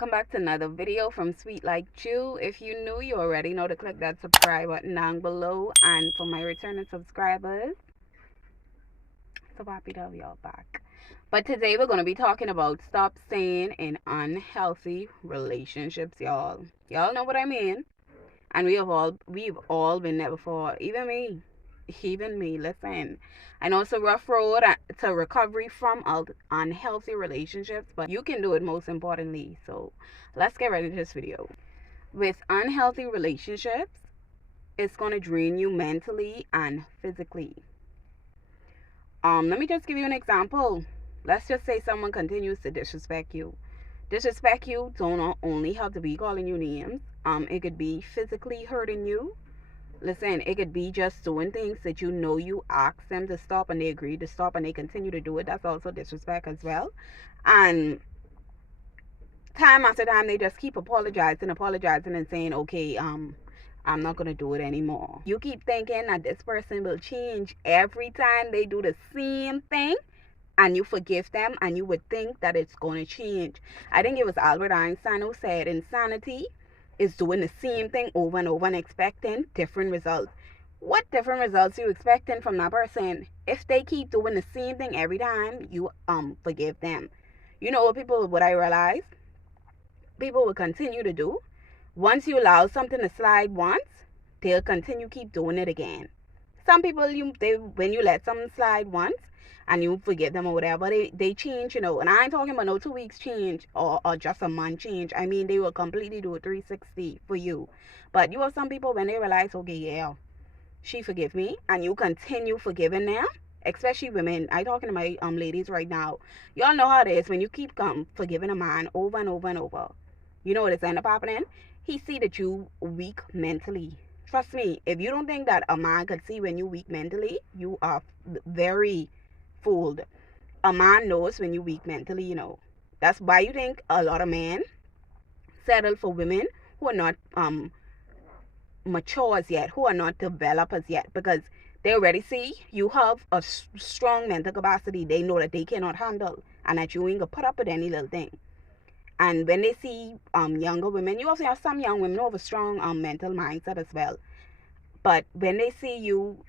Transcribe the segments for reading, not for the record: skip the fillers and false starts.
welcome back to another video from Sweet Like Chew. If you new, you already know to click that subscribe button down below. And for my returning subscribers, so happy to have y'all back. But today we're going to be talking about stop staying in unhealthy relationships, y'all. Y'all know what I mean. And we've all been there before. Even me, listen. I know it's a rough road to recovery from unhealthy relationships, but you can do it most importantly. So let's get right into this video. With unhealthy relationships, it's going to drain you mentally and physically. Let me just give you an example. Let's just say someone continues to disrespect you. Disrespect you don't only have to be calling you names. It could be physically hurting you. Listen, it could be just doing things that you know you ask them to stop and they agree to stop and they continue to do it. That's also disrespect as well. And time after time, they just keep apologizing and saying, okay, I'm not going to do it anymore. You keep thinking that this person will change every time they do the same thing. And you forgive them and you would think that it's going to change. I think it was Albert Einstein who said insanity is doing the same thing over and over and expecting different results. What different results are you expecting from that person if they keep doing the same thing every time you forgive them? You know what I realize? People will continue to do. Once you allow something to slide once, they'll continue keep doing it again. Some people when you let something slide once and you forget them or whatever, they change, and I ain't talking about no 2 weeks change or just a month change. I mean, they will completely do a 360 for you. But you have some people, when they realize, okay, yeah, she forgive me, and you continue forgiving them, especially women. I talking to my ladies right now. Y'all know how it is when you keep forgiving a man over and over and over. You know what is end up happening? He see that you weak mentally. Trust me, if you don't think that a man could see when you weak mentally, you are very fooled. A man knows when you weak mentally, That's why you think a lot of men settle for women who are not mature as yet, who are not developed as yet, because they already see you have a strong mental capacity. They know that they cannot handle and that you ain't gonna put up with any little thing. And when they see younger women, you also have some young women who have a strong mental mindset as well. But when they see you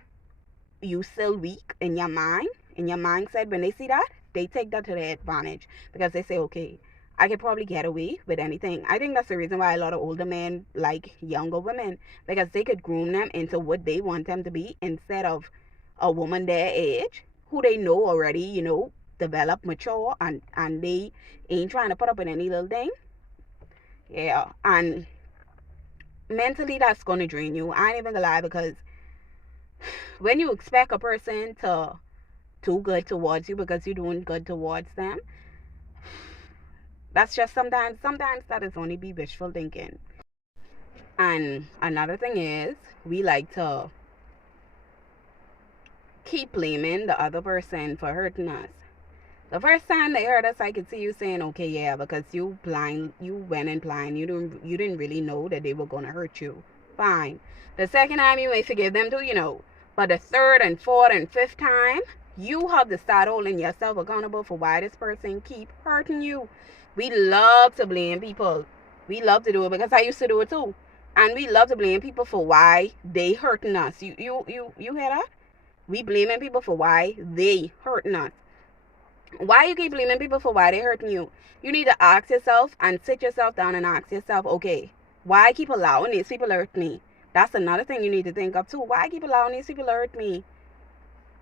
still weak in your mindset, when they see that, they take that to their advantage because they say, okay, I could probably get away with anything. I think that's the reason why a lot of older men like younger women, because they could groom them into what they want them to be instead of a woman their age who they know already, develop, mature, and they ain't trying to put up with any little thing. Yeah, and mentally that's gonna drain you. I ain't even gonna lie, because when you expect a person to do good towards you because you're doing good towards them, that's just sometimes that is only be wishful thinking. And another thing is, we like to keep blaming the other person for hurting us. The first time they hurt us, I could see you saying, okay, yeah, because you went in blind. You didn't really know that they were going to hurt you. Fine. The second time, you may forgive them too, But the third and fourth and fifth time, you have to start holding yourself accountable for why this person keep hurting you. We love to blame people. We love to do it because I used to do it too. And we love to blame people for why they hurting us. You hear that? We blaming people for why they hurting us. Why you keep blaming people for why they hurting you? You need to ask yourself and sit yourself down and ask yourself, okay, why I keep allowing these people to hurt me? That's another thing you need to think of too. Why I keep allowing these people to hurt me?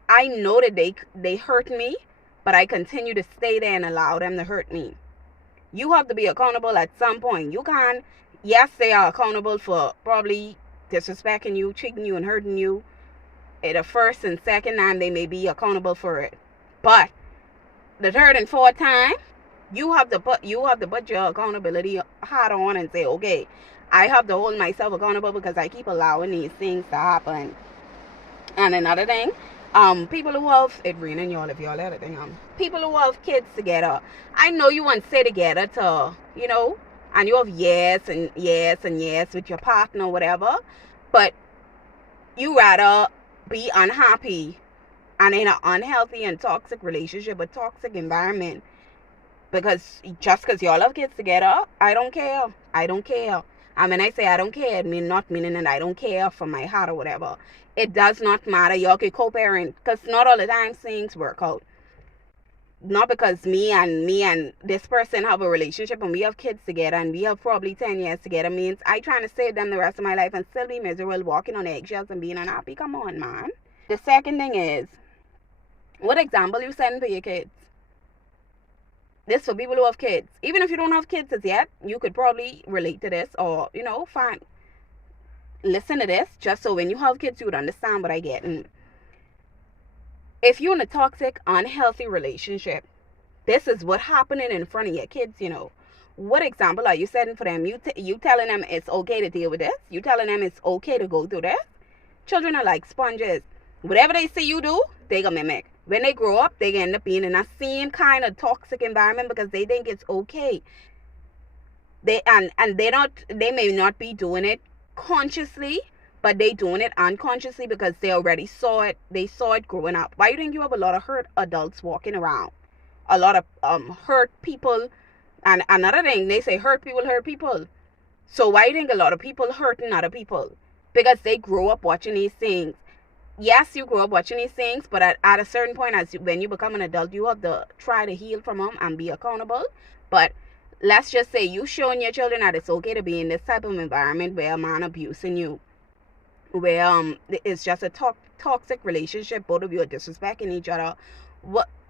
I know that they hurt me, but I continue to stay there and allow them to hurt me. You have to be accountable at some point. You can't, yes, they are accountable for probably disrespecting you, cheating you, and hurting you. At the first and second time, they may be accountable for it. But the third and fourth time, you have to put your accountability hat on and say, okay, I have to hold myself accountable because I keep allowing these things to happen. And another thing, people who have it raining, y'all, if y'all let it thing people who have kids together, I know you want to stay together to, and you have yes and yes with your partner or whatever, but you rather be unhappy and in an unhealthy and toxic relationship, a toxic environment, Because just because y'all have kids together, I don't care. I don't care. And when I say I don't care, it mean not meaning that I don't care from my heart or whatever. It does not matter. Y'all can co-parent, because not all the time things work out. Not because me and this person have a relationship and we have kids together and we have probably 10 years together means I trying to save them the rest of my life and still be miserable, walking on eggshells and being unhappy. Come on, man. The second thing is, what example you setting for your kids? This for people who have kids. Even if you don't have kids as yet, you could probably relate to this, or find listen to this just so when you have kids you would understand what I get. And if you're in a toxic, unhealthy relationship, this is what happening in front of your kids. What example are you setting for them? You telling them it's okay to deal with this? You telling them it's okay to go through this? Children are like sponges. Whatever they see you do, they gonna mimic. When they grow up, they end up being in that same kind of toxic environment because they think it's okay. They may not be doing it consciously, but they doing it unconsciously because they already saw it. They saw it growing up. Why do you think you have a lot of hurt adults walking around? A lot of hurt people. And another thing, they say hurt people hurt people. So why do you think a lot of people hurting other people? Because they grow up watching these things. Yes, you grow up watching these things, but at a certain point, when you become an adult, you have to try to heal from them and be accountable. But let's just say you showing your children that it's okay to be in this type of environment where a man abusing you, where it's just a toxic relationship, both of you are disrespecting each other.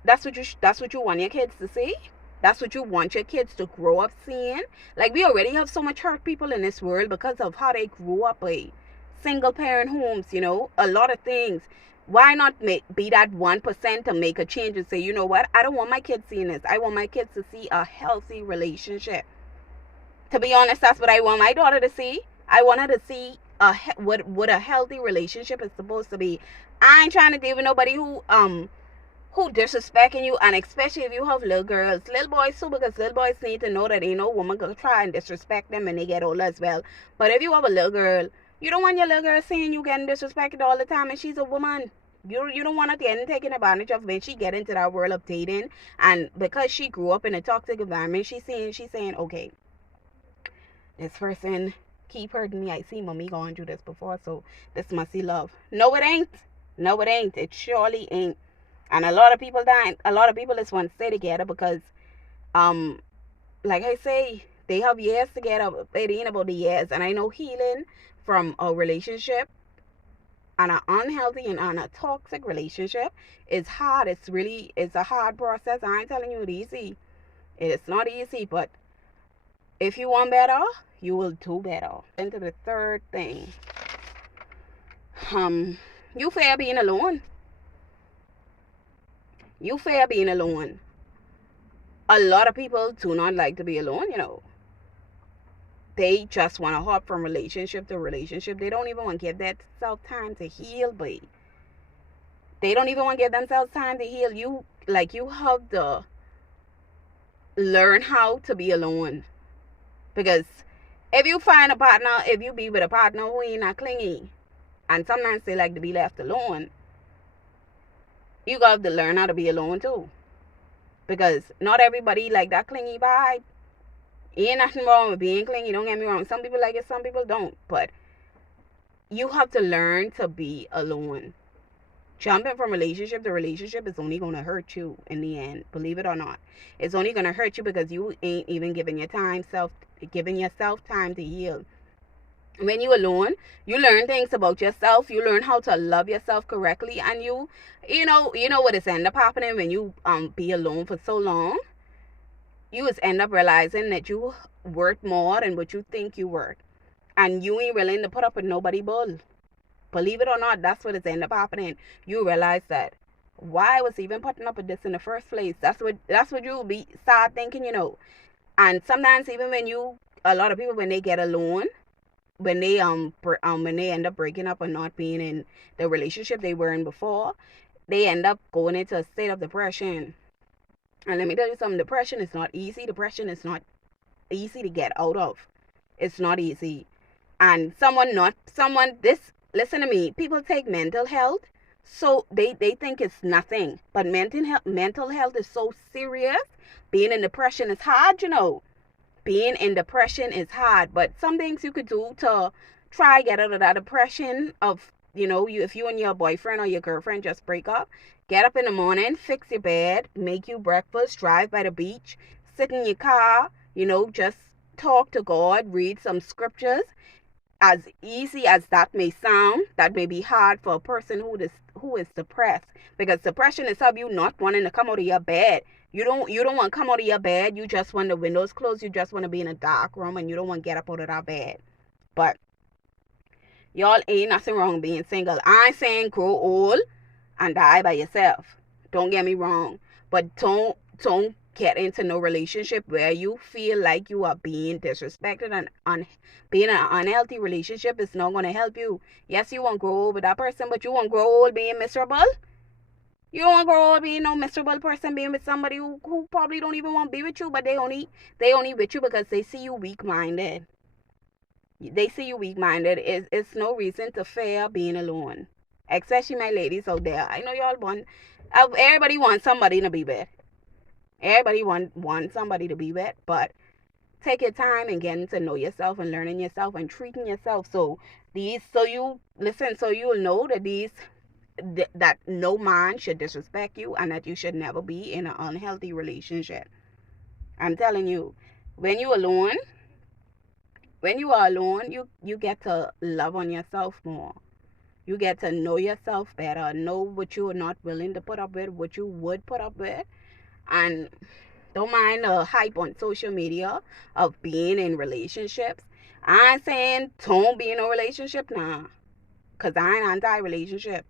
That's what you want your kids to see? That's what you want your kids to grow up seeing? Like, we already have so much hurt people in this world because of how they grew up, single parent homes, a lot of things. Why not be that 1% to make a change and say, you know what, I don't want my kids seeing this. I want my kids to see a healthy relationship. To be honest, that's what I want my daughter to see. I want her to see what a healthy relationship is supposed to be. I ain't trying to deal with nobody who disrespecting you, and especially if you have little girls, little boys too, because little boys need to know that ain't no woman gonna try and disrespect them when they get older as well. But if you have a little girl, you don't want your little girl seeing you getting disrespected all the time, and she's a woman. You don't want her getting taken advantage of when she get into that world of dating, and because she grew up in a toxic environment, she's saying, okay, this person keep hurting me. I see mommy going through this before, so this must be love. No, it ain't. No, it ain't. It surely ain't. And a lot of people just want to stay together because, like I say, they have years together. It ain't about the years. And I know healing from a relationship and an unhealthy and a toxic relationship is hard. It's a hard process. I ain't telling you it's easy. It's not easy, but if you want better, you will do better. Into the third thing. You fear being alone. You fear being alone. A lot of people do not like to be alone, They just want to hop from relationship to relationship. They don't even want to give themselves time to heal, babe. They don't even want to give themselves time to heal. You have to learn how to be alone. Because if you find a partner, if you be with a partner who ain't not clingy, and sometimes they like to be left alone, you got to learn how to be alone too. Because not everybody like that clingy vibe. Ain't nothing wrong with being clingy, don't get me wrong. Some people like it, some people don't. But you have to learn to be alone. Jumping from relationship to relationship is only going to hurt you in the end. Believe it or not. It's only going to hurt you because you ain't even giving yourself time to heal. When you're alone, you learn things about yourself. You learn how to love yourself correctly. And you know what is end up happening when you be alone for so long. You just end up realizing that you worth more than what you think you worth. And you ain't willing to put up with nobody bull. Believe it or not, that's what is end up happening. You realize that why I was even putting up with this in the first place. That's what you'll start thinking, And sometimes even a lot of people when they get alone, when they end up breaking up or not being in the relationship they were in before, they end up going into a state of depression. And let me tell you something, depression is not easy. Depression is not easy to get out of. It's not easy. And listen to me, people take mental health So they think it's nothing. But mental health is so serious. Being in depression is hard, you know. Being in depression is hard, but some things you could do to try get out of that depression of, you know, you, if you and your boyfriend or your girlfriend just break up, get up in the morning, fix your bed, make you breakfast, drive by the beach, sit in your car, you know, just talk to God, read some scriptures. As easy as that may sound, that may be hard for a person who is depressed, because depression is of you not wanting to come out of your bed. You don't want to come out of your bed. You just want the windows closed. You just want to be in a dark room, and you don't want to get up out of that bed. But y'all, ain't nothing wrong being single. I ain't saying grow old and die by yourself. Don't get me wrong, but don't get into no relationship where you feel like you are being disrespected, and being an unhealthy relationship is not going to help you. Yes, you won't grow old with that person, but you won't grow old being miserable. You don't want to grow old being no miserable person, being with somebody who probably don't even want to be with you, but they only with you because they see you weak minded. They see you weak minded. It's no reason to fear being alone. Especially my ladies out there. I know y'all want, everybody wants somebody to be with. Everybody want somebody to be with, but take your time and getting to know yourself and learning yourself and treating yourself. So you listen, so you'll know that that no man should disrespect you, and that you should never be in an unhealthy relationship. I'm telling you, when you alone, when you are alone, you get to love on yourself more. You get to know yourself better, know what you're not willing to put up with, what you would put up with, and don't mind the hype on social media of being in relationships. I ain't saying don't be in a relationship now, because I ain't anti-relationship.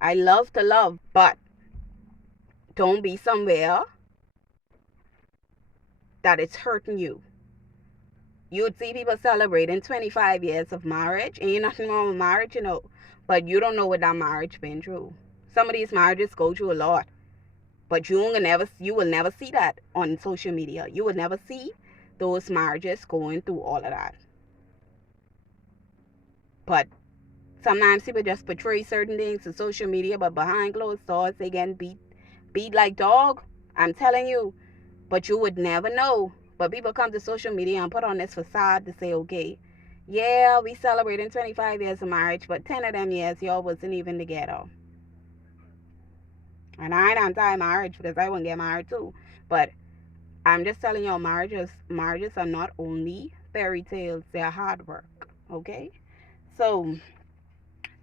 I love to love, but don't be somewhere that it's hurting you. You would see people celebrating 25 years of marriage. Ain't nothing wrong with marriage, you know, but you don't know what that marriage been through. Some of these marriages go through a lot, but you will never see that on social media. You will never see those marriages going through all of that. But sometimes people just portray certain things to social media, but behind closed doors they getting beat like dog. I'm telling you. But you would never know. But people come to social media and put on this facade to say, okay, yeah, we celebrating 25 years of marriage, but 10 of them years y'all wasn't even together. And I ain't anti-marriage because I wouldn't get married too. But I'm just telling y'all, marriages are not only fairy tales, they're hard work. Okay? So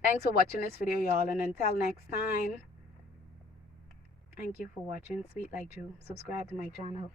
thanks for watching this video, y'all, and until next time, thank you for watching. Sweet Like Jew. Subscribe to my channel.